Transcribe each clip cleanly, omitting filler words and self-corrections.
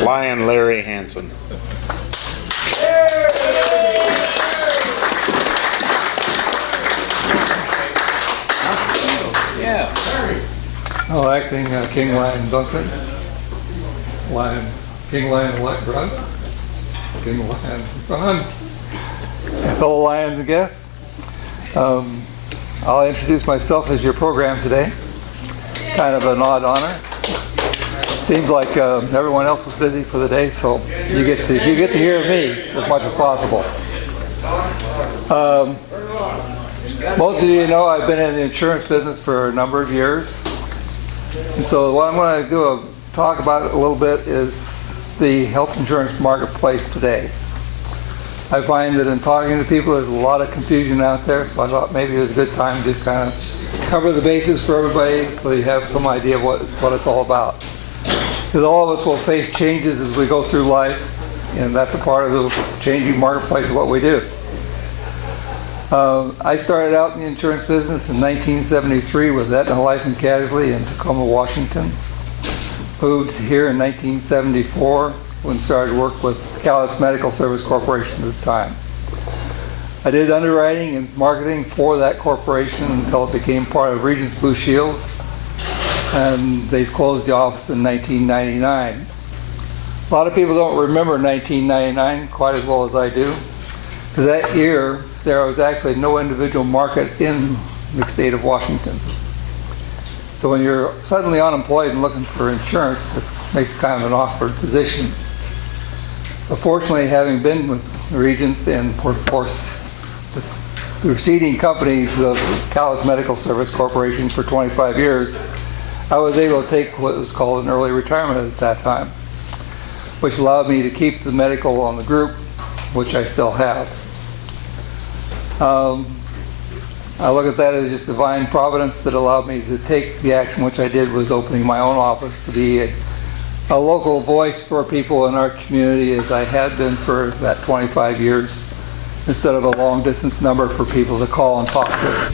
Lion Larry Hansen. Yeah. Oh, acting King Lion Duncan. King Lion Elect Russ. King Lion Ron. Fellow Lions and guests. I'll introduce myself as your program today. Kind of an odd honor. Seems like everyone else was busy for the day, so you get to hear me as much as possible. Most of you know I've been in the insurance business for a number of years, and so what I'm going to talk about a little bit is the health insurance marketplace today. I find that in talking to people, there's a lot of confusion out there, so I thought maybe it was a good time to just kind of cover the bases for everybody so you have some idea of what it's all about. Because all of us will face changes as we go through life, and that's a part of the changing marketplace of what we do. I started out in the insurance business in 1973 with Aetna Life and Casualty in Tacoma, Washington. Moved here in 1974 when started work with Callis Medical Service Corporation at the time. I did underwriting and marketing for that corporation until it became part of Regents Blue Shield, and they closed the office in 1999. A lot of people don't remember 1999 quite as well as I do, because that year there was actually no individual market in the state of Washington. So when you're suddenly unemployed and looking for insurance, it makes kind of an awkward position. But fortunately, having been with Regents and, of course, the preceding company, the Callis Medical Service Corporation, for 25 years, I was able to take what was called an early retirement at that time, which allowed me to keep the medical on the group, which I still have. I look at that as just divine providence that allowed me to take the action which I did, was opening my own office to be a local voice for people in our community, as I had been for that 25 years, instead of a long distance number for people to call and talk to.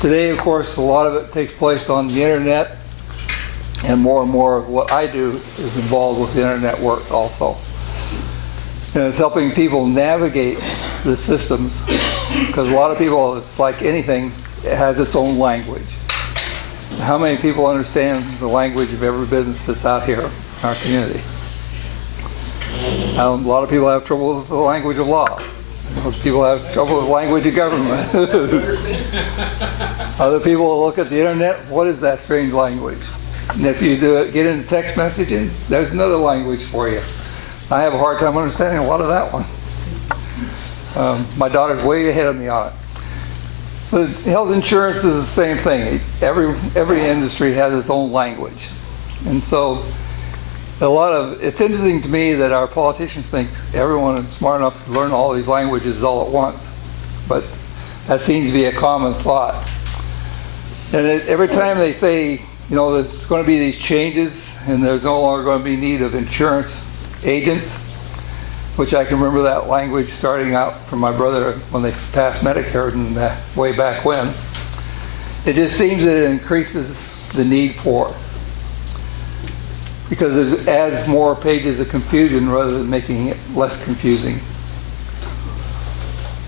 Today, of course, a lot of it takes place on the internet, and more of what I do is involved with the internet work also. And it's helping people navigate the systems, because a lot of people, it's like anything, it has its own language. How many people understand the language of every business that's out here in our community? A lot of people have trouble with the language of law. Most people have trouble with the language of government. Other people will look at the internet, what is that strange language? And if you get into text messaging, there's another language for you. I have a hard time understanding a lot of that one. My daughter's way ahead of me on it. But health insurance is the same thing. Every industry has its own language. And so it's interesting to me that our politicians think everyone is smart enough to learn all these languages all at once. But that seems to be a common thought. And every time they say, there's going to be these changes and there's no longer going to be need of insurance agents, which I can remember that language starting out from my brother when they passed Medicare way back when. It just seems that it increases the need for it, because it adds more pages of confusion rather than making it less confusing.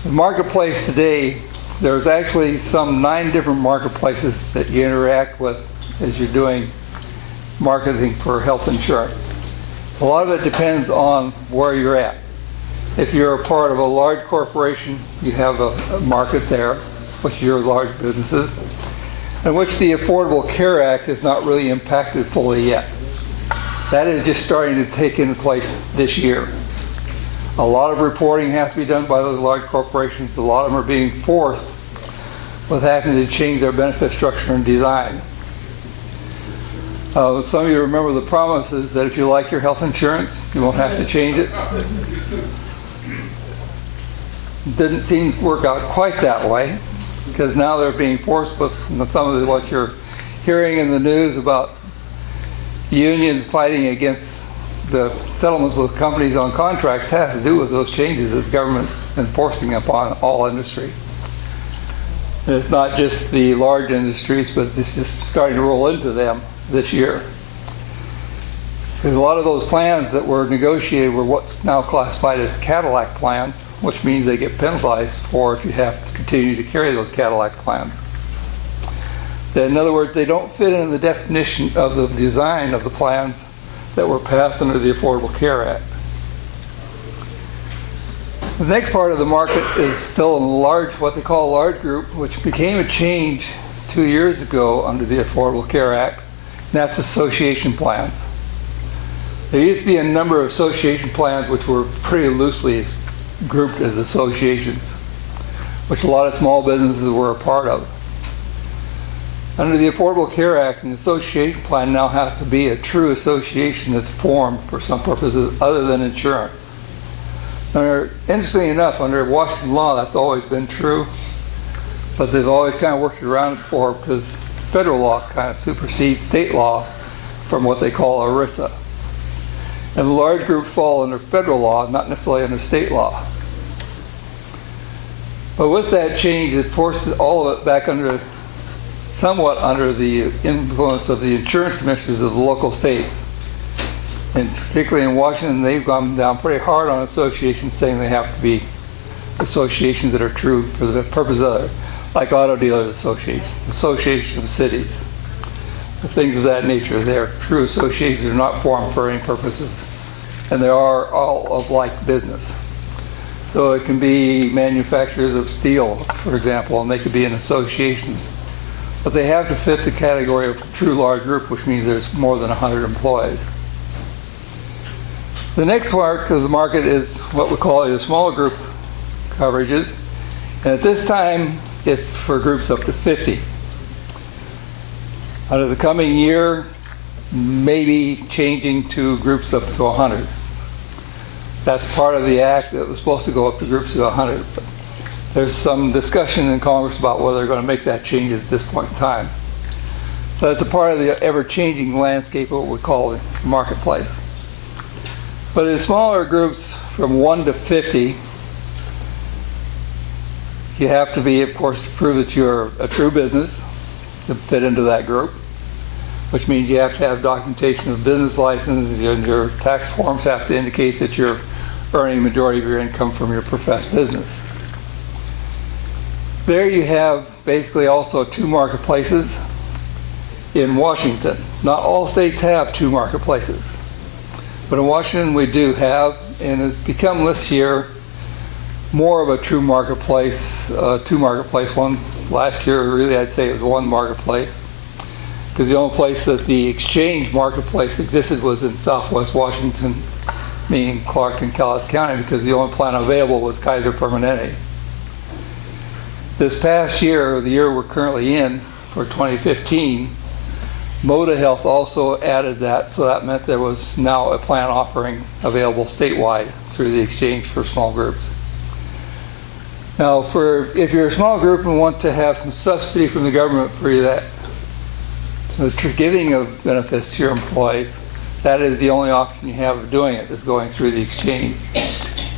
The marketplace today, there's actually some 9 different marketplaces that you interact with as you're doing marketing for health insurance. A lot of it depends on where you're at. If you're a part of a large corporation, you have a market there, which are your large businesses, in which the Affordable Care Act has not really impacted fully yet. That is just starting to take into place this year. A lot of reporting has to be done by those large corporations. A lot of them are being forced with having to change their benefit structure and design. Some of you remember the promises that if you like your health insurance, you won't have to change it. Didn't seem to work out quite that way, because now they're being forced with some of what you're hearing in the news about unions fighting against the settlements with companies on contracts has to do with those changes that the government's enforcing upon all industry. And it's not just the large industries, but it's just starting to roll into them this year. Because a lot of those plans that were negotiated were what's now classified as Cadillac plans, which means they get penalized for if you have to continue to carry those Cadillac plans. In other words, they don't fit in the definition of the design of the plans that were passed under the Affordable Care Act. The next part of the market is still a large, what they call a large group, which became a change 2 years ago under the Affordable Care Act, and that's association plans. There used to be a number of association plans which were pretty loosely grouped as associations, which a lot of small businesses were a part of. Under the Affordable Care Act, an association plan now has to be a true association that's formed for some purposes other than insurance. Now, interestingly enough, under Washington law, that's always been true, but they've always kind of worked around it for because federal law kind of supersedes state law from what they call ERISA. And the large groups fall under federal law, not necessarily under state law. But with that change, it forces all of it back under somewhat under the influence of the insurance commissioners of the local states. And particularly in Washington, they've gone down pretty hard on associations, saying they have to be associations that are true for the purpose of it, like auto dealers associations, associations of cities, things of that nature. They're true associations, are not formed for any purposes, and they are all of like business. So it can be manufacturers of steel, for example, and they could be in associations. But they have to fit the category of true large group, which means there's more than 100 employees. The next part of the market is what we call the small group coverages. And at this time, it's for groups up to 50. Under the coming year, maybe changing to groups up to 100. That's part of the act that was supposed to go up to groups of 100. But there's some discussion in Congress about whether they're going to make that change at this point in time. So that's a part of the ever-changing landscape of what we call the marketplace. But in smaller groups from 1 to 50, you have to be, of course, to prove that you're a true business to fit into that group, which means you have to have documentation of business license, and your tax forms have to indicate that you're earning the majority of your income from your professed business. There you have basically also 2 marketplaces in Washington. Not all states have 2 marketplaces, but in Washington we do have, and it's become this year more of a true marketplace, 2 marketplace. One last year, really I'd say it was 1 marketplace, because the only place that the exchange marketplace existed was in Southwest Washington, meaning Clark and Calais County, because the only plan available was Kaiser Permanente. This past year, the year we're currently in, for 2015, Moda Health also added that, so that meant there was now a plan offering available statewide through the exchange for small groups. Now, if you're a small group and want to have some subsidy from the government for that, the giving of benefits to your employees, that is the only option you have of doing it, is going through the exchange.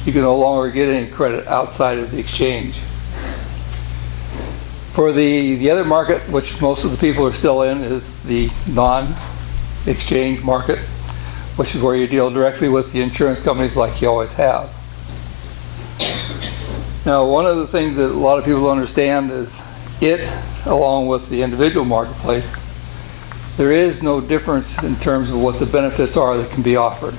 You can no longer get any credit outside of the exchange. For the other market, which most of the people are still in, is the non-exchange market, which is where you deal directly with the insurance companies like you always have. Now, one of the things that a lot of people don't understand is along with the individual marketplace, there is no difference in terms of what the benefits are that can be offered.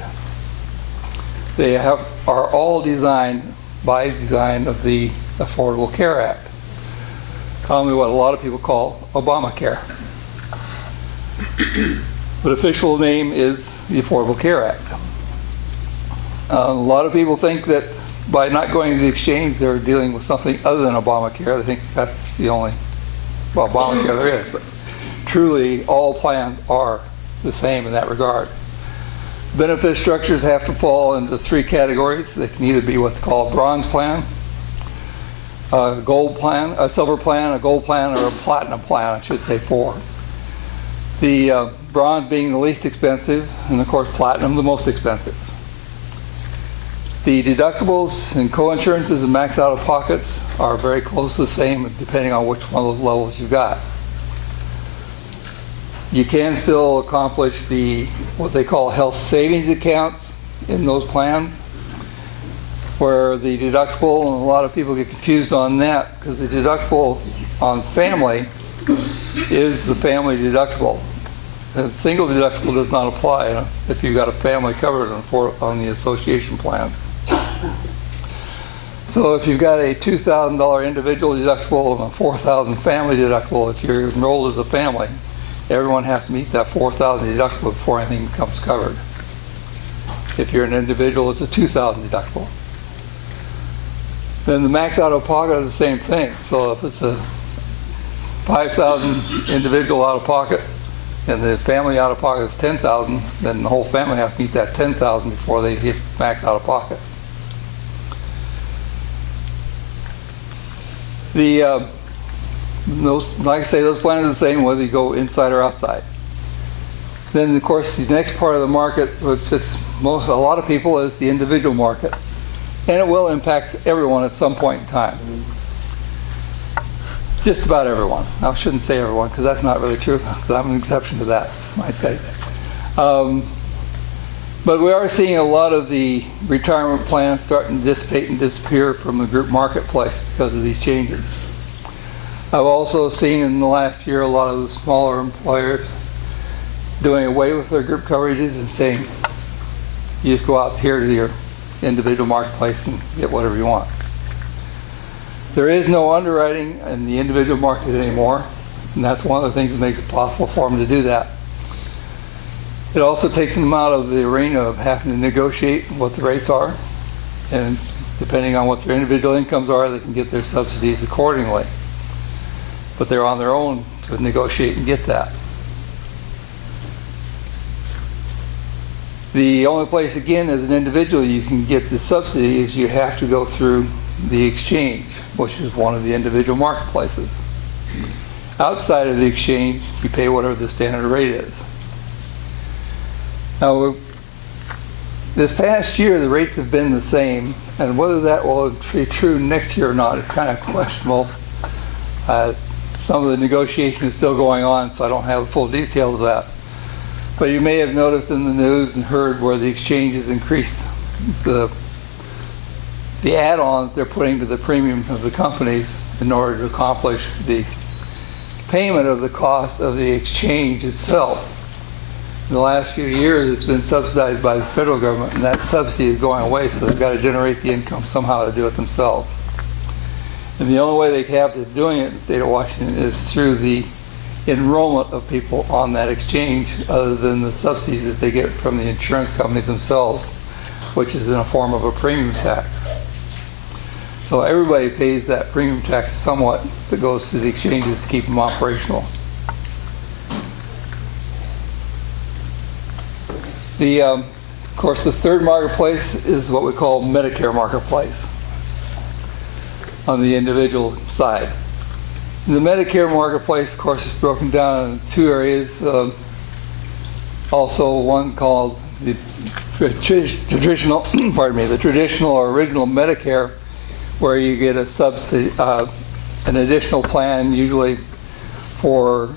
They are all designed by design of the Affordable Care Act, commonly what a lot of people call Obamacare. But official name is the Affordable Care Act. A lot of people think that by not going to the exchange, they're dealing with something other than Obamacare. They think that's the only, well, Obamacare there is, but truly all plans are the same in that regard. Benefit structures have to fall into 3 categories. They can either be what's called a bronze plan, a gold plan, a silver plan, a gold plan, or a platinum plan, I should say 4. The bronze being the least expensive, and of course platinum the most expensive. The deductibles and co-insurances and max out-of-pockets are very close to the same depending on which one of those levels you've got. You can still accomplish what they call health savings accounts in those plans, where the deductible, and a lot of people get confused on that, because the deductible on family is the family deductible. The single deductible does not apply if you've got a family covered on the association plan. So if you've got a $2,000 individual deductible and a $4,000 family deductible, if you're enrolled as a family, everyone has to meet that $4,000 deductible before anything becomes covered. If you're an individual, it's a $2,000 deductible. Then the max out-of-pocket is the same thing. So if it's a $5,000 individual out-of-pocket and the family out-of-pocket is $10,000, then the whole family has to meet that $10,000 before they hit max out-of-pocket. Like I say, those plans are the same whether you go inside or outside. Then, of course, the next part of the market, which is a lot of people, is the individual market. And it will impact everyone at some point in time. Just about everyone. I shouldn't say everyone, because that's not really true, because I'm an exception to that, I might say. But we are seeing a lot of the retirement plans starting to dissipate and disappear from the group marketplace because of these changes. I've also seen in the last year a lot of the smaller employers doing away with their group coverages and saying, you just go out here to your individual marketplace and get whatever you want. There is no underwriting in the individual market anymore, and that's one of the things that makes it possible for them to do that. It also takes them out of the arena of having to negotiate what the rates are, and depending on what their individual incomes are, they can get their subsidies accordingly. But they're on their own to negotiate and get that. The only place, again, as an individual you can get the subsidy is you have to go through the exchange, which is one of the individual marketplaces. Outside of the exchange, you pay whatever the standard rate is. Now, this past year, the rates have been the same, and whether that will be true next year or not is kind of questionable. Some of the negotiation is still going on, so I don't have the full details of that. But you may have noticed in the news and heard where the exchanges increased the add-ons they're putting to the premium of the companies in order to accomplish the payment of the cost of the exchange itself. In the last few years, it's been subsidized by the federal government, and that subsidy is going away, so they've got to generate the income somehow to do it themselves. And the only way they have to doing it in the state of Washington is through the enrollment of people on that exchange, other than the subsidies that they get from the insurance companies themselves, which is in a form of a premium tax. So everybody pays that premium tax somewhat that goes to the exchanges to keep them operational. Of course, the third marketplace is what we call Medicare marketplace on the individual side. The Medicare marketplace, of course, is broken down into two areas. Also, one called the traditional, the traditional or original Medicare, where you get a subsidy, an additional plan, usually for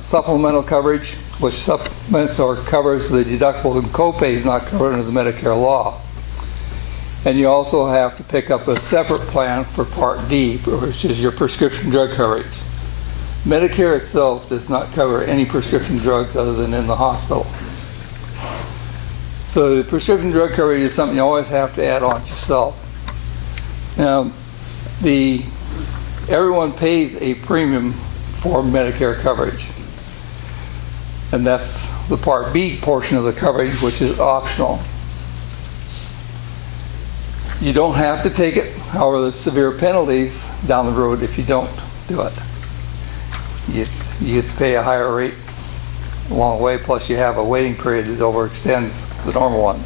supplemental coverage, which supplements or covers the deductibles and copays not covered under the Medicare law. And you also have to pick up a separate plan for Part D, which is your prescription drug coverage. Medicare itself does not cover any prescription drugs other than in the hospital. So the prescription drug coverage is something you always have to add on yourself. Now, everyone pays a premium for Medicare coverage. And that's the Part B portion of the coverage, which is optional. You don't have to take it. However, there's severe penalties down the road if you don't do it. You get to pay a higher rate along the way, plus you have a waiting period that overextends the normal one.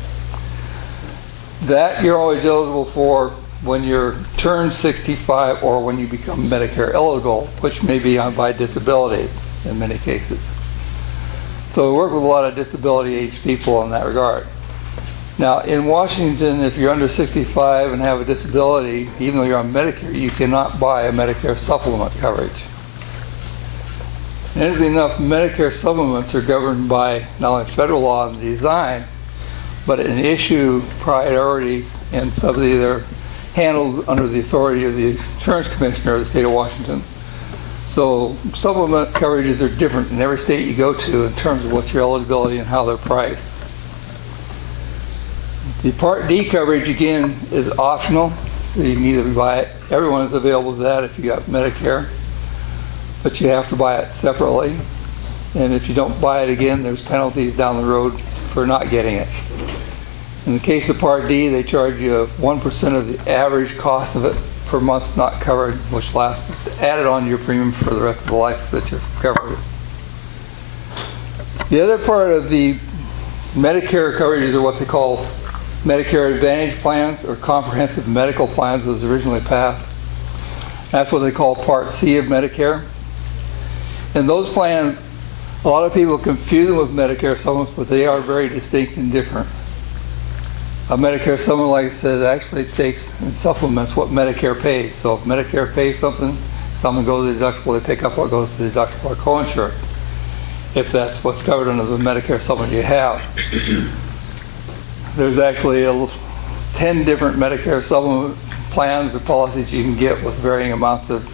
That you're always eligible for when you're turned 65 or when you become Medicare eligible, which may be by disability in many cases. So we work with a lot of disability-age people in that regard. Now, in Washington, if you're under 65 and have a disability, even though you're on Medicare, you cannot buy a Medicare supplement coverage. And interestingly enough, Medicare supplements are governed by not only federal law and design, but an issue priorities, and some of they're handled under the authority of the Insurance Commissioner of the state of Washington. So supplement coverages are different in every state you go to in terms of what's your eligibility and how they're priced. The Part D coverage, again, is optional, so you can either buy it. Everyone is available to that if you got Medicare, but you have to buy it separately. And if you don't buy it again, there's penalties down the road for not getting it. In the case of Part D, they charge you 1% of the average cost of it per month not covered, which lasts added on to your premium for the rest of the life that you're covered. The other part of the Medicare coverages are what they call Medicare Advantage plans or comprehensive medical plans, was originally passed. That's what they call Part C of Medicare. And those plans, a lot of people confuse them with Medicare supplements, but they are very distinct and different. A Medicare supplement, like I said, actually takes and supplements what Medicare pays. So if Medicare pays something goes to the deductible, they pick up what goes to the deductible or co-insurance, if that's what's covered under the Medicare supplement you have. There's actually 10 different Medicare supplement plans or policies you can get with varying amounts of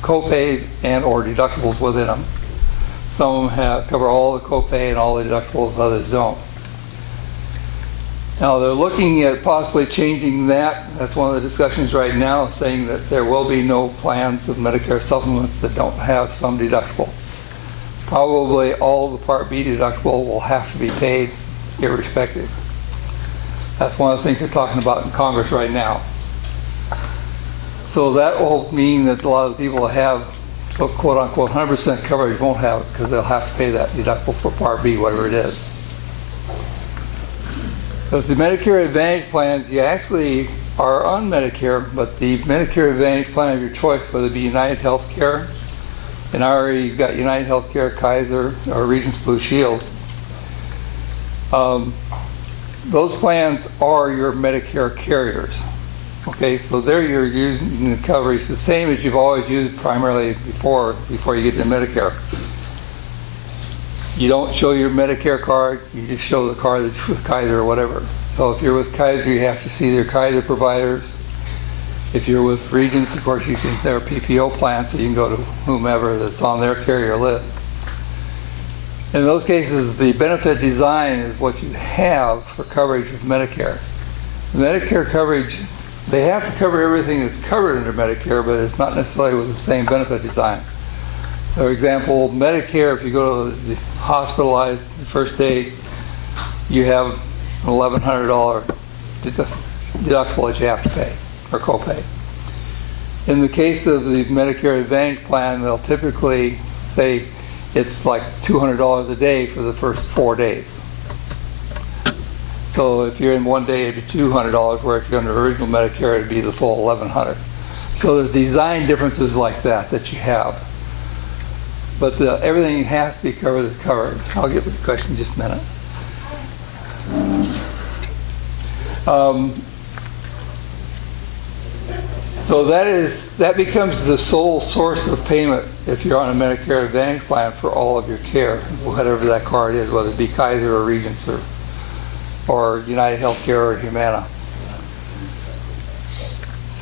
co-pays and or deductibles within them. Some of them cover all the co-pay and all the deductibles, others don't. Now they're looking at possibly changing that. That's one of the discussions right now, saying that there will be no plans of Medicare supplements that don't have some deductible. Probably all the Part B deductible will have to be paid irrespective. That's one of the things they're talking about in Congress right now. So that will mean that a lot of the people that have so quote unquote 100% coverage won't have it because they'll have to pay that deductible for Part B, whatever it is. But the Medicare Advantage plans, you actually are on Medicare, but the Medicare Advantage plan of your choice, whether it be United Healthcare, and I already got United Healthcare, Kaiser, or Regents Blue Shield. Those plans are your Medicare carriers. Okay, so there you're using the coverage the same as you've always used primarily before you get to Medicare. You don't show your Medicare card, you just show the card that's with Kaiser or whatever. So if you're with Kaiser, you have to see their Kaiser providers. If you're with Regents, of course, you can their PPO plan, so you can go to whomever that's on their carrier list. In those cases, the benefit design is what you have for coverage of Medicare. Medicare coverage, they have to cover everything that's covered under Medicare, but it's not necessarily with the same benefit design. So, for example, Medicare, if you go to the hospitalized the first day, you have an $1,100 deductible that you have to pay, or copay. In the case of the Medicare Advantage plan, they'll typically say it's like $200 a day for the first 4 days. So if you're in one day, it'd be $200, where if you're under original Medicare, it'd be the full $1,100. So there's design differences like that you have. But everything has to be covered is covered. I'll get to the question in just a minute. So that becomes the sole source of payment if you're on a Medicare Advantage plan for all of your care, whatever that card is, whether it be Kaiser or Regents or United Healthcare or Humana.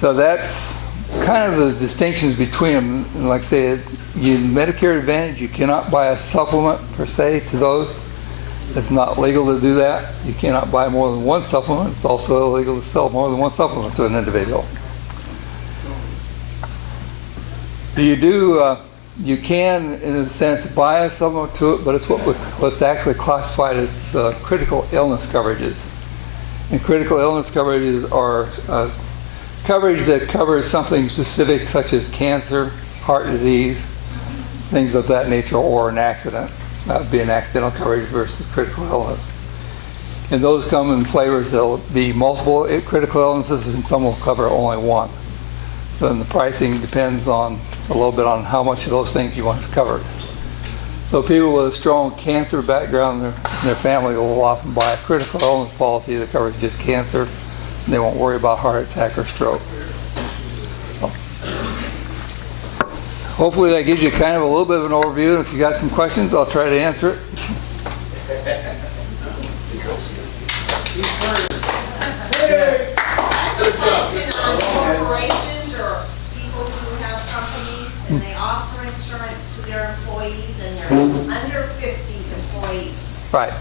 So that's kind of the distinctions between them. And like I say, in Medicare Advantage, you cannot buy a supplement per se to those. It's not legal to do that. You cannot buy more than one supplement. It's also illegal to sell more than one supplement to an individual. You can, in a sense, buy a supplement to it, but it's what's actually classified as critical illness coverages. And critical illness coverages are coverage that covers something specific, such as cancer, heart disease, things of that nature, or an accident. That would be an accidental coverage versus critical illness. And those come in flavors. There'll be multiple critical illnesses, and some will cover only one. So then the pricing depends on a little bit on how much of those things you want to cover. So people with a strong cancer background in their family will often buy a critical illness policy that covers just cancer, and they won't worry about heart attack or stroke. hopefully that gives you kind of a little bit of an overview. If you got some questions, I'll try to answer it. Corporations or people who have companies and they offer insurance to their employees and they're under 50 employees. Right.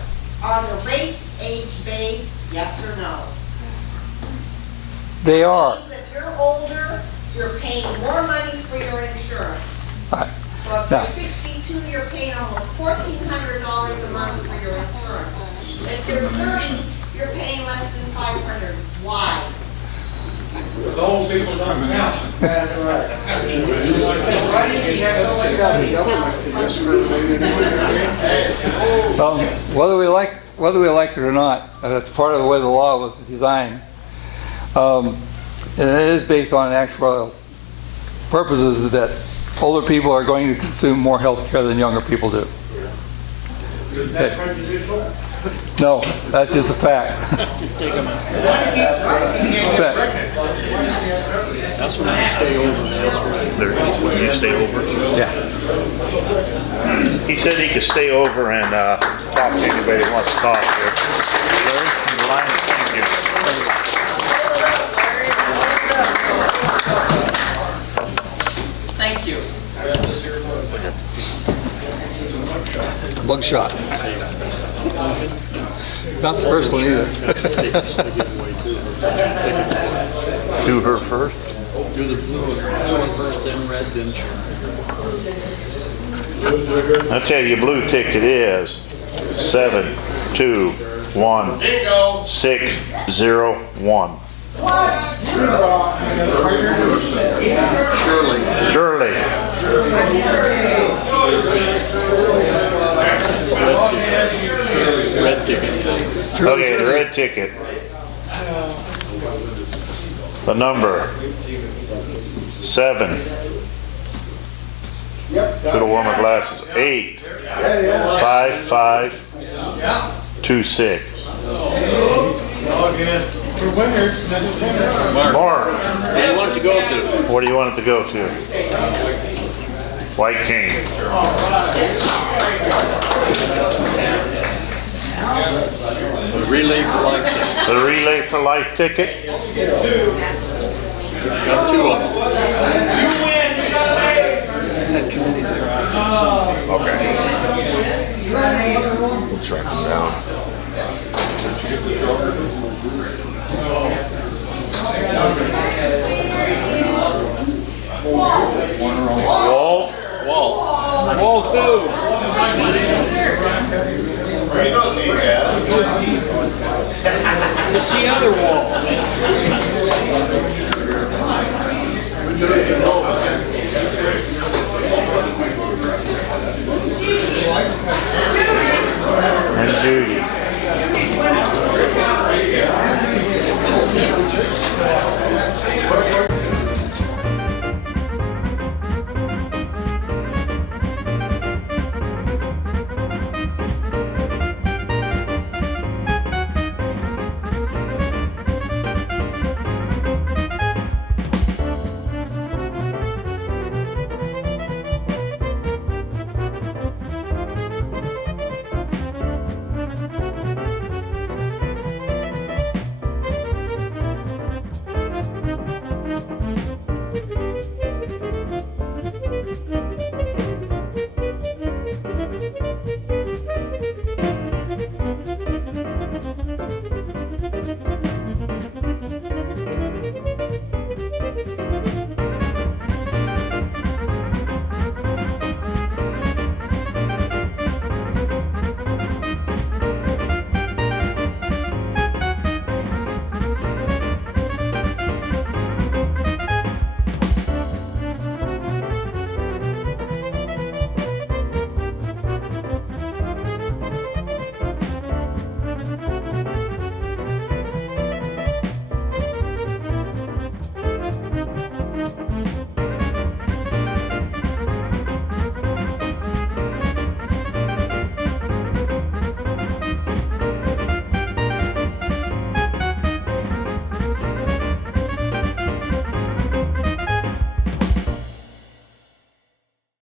Are the rates age-based, yes or no? They are. That means if you're older, you're paying more money for your insurance. Right. So if Now, you're 62, you're paying almost $1,400 a month for your insurance. If you're 30, you're paying less than $500. Why? The old people don't count. That's right. well, whether we like it or not, that's part of the way the law was designed. And it is based on actual purposes that older people are going to consume more health care than younger people do. Is that prejudicial? No, that's just a fact. Fact. That's when you stay over. When you stay over. Yeah. He said he could stay over and talk to anybody who wants to talk to. Larry, in the line, thank you. Thank you. Bug shot. Not the first one either. Do her first. Do the blue one first, then red, then Okay, your blue ticket is 721-601. Shirley. red ticket. Okay, the red ticket. The number 7. Could wear my glasses. 85526. Mark. Where do you want it to go to? What do you want it to go to? White King. The relay for life ticket. The Relay for Life ticket. Got 2 of them. Okay. We'll track them down. Wall. Wall 2. It's the other wall. And Judy.